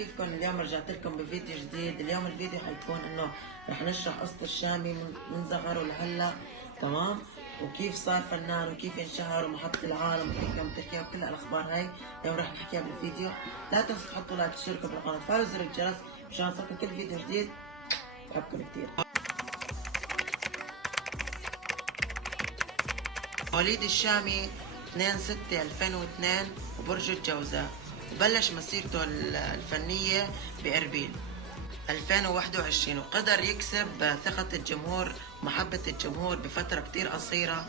كيفكم؟ اليوم رجعت لكم بفيديو جديد. اليوم الفيديو حيكون انه رح نشرح قصة الشامي من صغره لهلا، تمام؟ وكيف صار فنان وكيف انشهر ومحط العالم وكيف تحكيها وكل الاخبار هاي اليوم رح نحكيها بالفيديو. لا تنسوا تحطوا لايك وتشتركوا بالقناة وتفعلوا زر الجرس مشان يوصلكم كل فيديو جديد. بحبكم كثير. مواليد الشامي 2/6/2002 وبرج الجوزاء، وبلش مسيرته الفنية بإربيل 2021، وقدر يكسب ثقة الجمهور ومحبة الجمهور بفترة كتير قصيرة.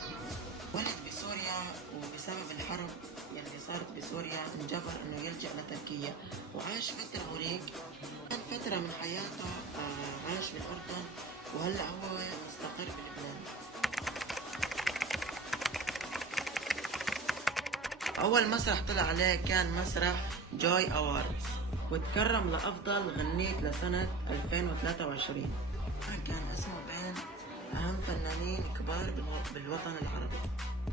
ولد بسوريا وبسبب الحرب يلي صارت بسوريا انجبر انه يلجأ لتركيا، وعاش فترة هناك. كان فترة من حياته عاش بالأردن، وهلا هو مستقر بلبنان. أول مسرح طلع عليه كان مسرح جوي أواردز، وتكرم لأفضل غنيت لسنة 2023. كان اسمه بين أهم فنانين كبار بالوطن العربي،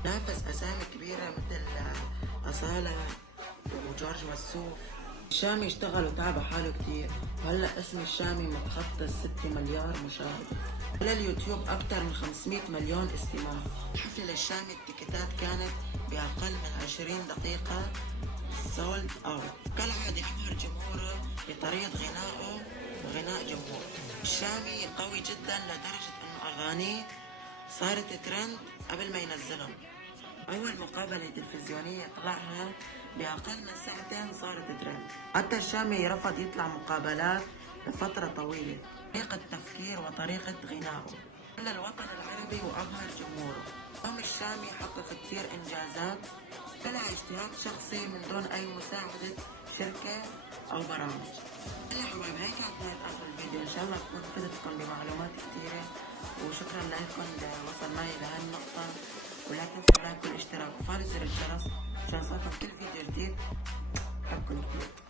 نافس أسامي كبيرة مثل أصالة وجورج وسوف. الشامي اشتغل وتعب حاله كتير، وهلا اسم الشامي متخطى 6 مليار مشاهد. على اليوتيوب أكثر من 500 مليون استماع. حفلة للشامي التيكيتات كانت بأقل من 20 دقيقة سولد أوت. كالعادة أبهر جمهوره بطريقة غنائه وغناء جمهوره. الشامي قوي جدا لدرجة إنه أغانيه صارت ترند قبل ما ينزلهم. أول مقابلة تلفزيونية طلعها بأقل من ساعتين صارت ترند. حتى الشامي رفض يطلع مقابلات لفترة طويلة. طريقة تفكير وطريقة غنائه خلى الوطن العربي وأبهر جمهوره. قام الشامي حقق كثير إنجازات طلع اجتهاد شخصي من دون أي مساعدة شركة أو برامج. يا حبايب، هيك كانت نهاية آخر الفيديو. إن شاء الله تكون فدتكم بمعلومات كثيرة، وشكرا لكم وصلنا إلى هالنقطة. ولا تنسوا لايك والاشتراك وفعلوا زر الجرس عشان يوصلكم كل فيديو جديد. بحبكم كثير.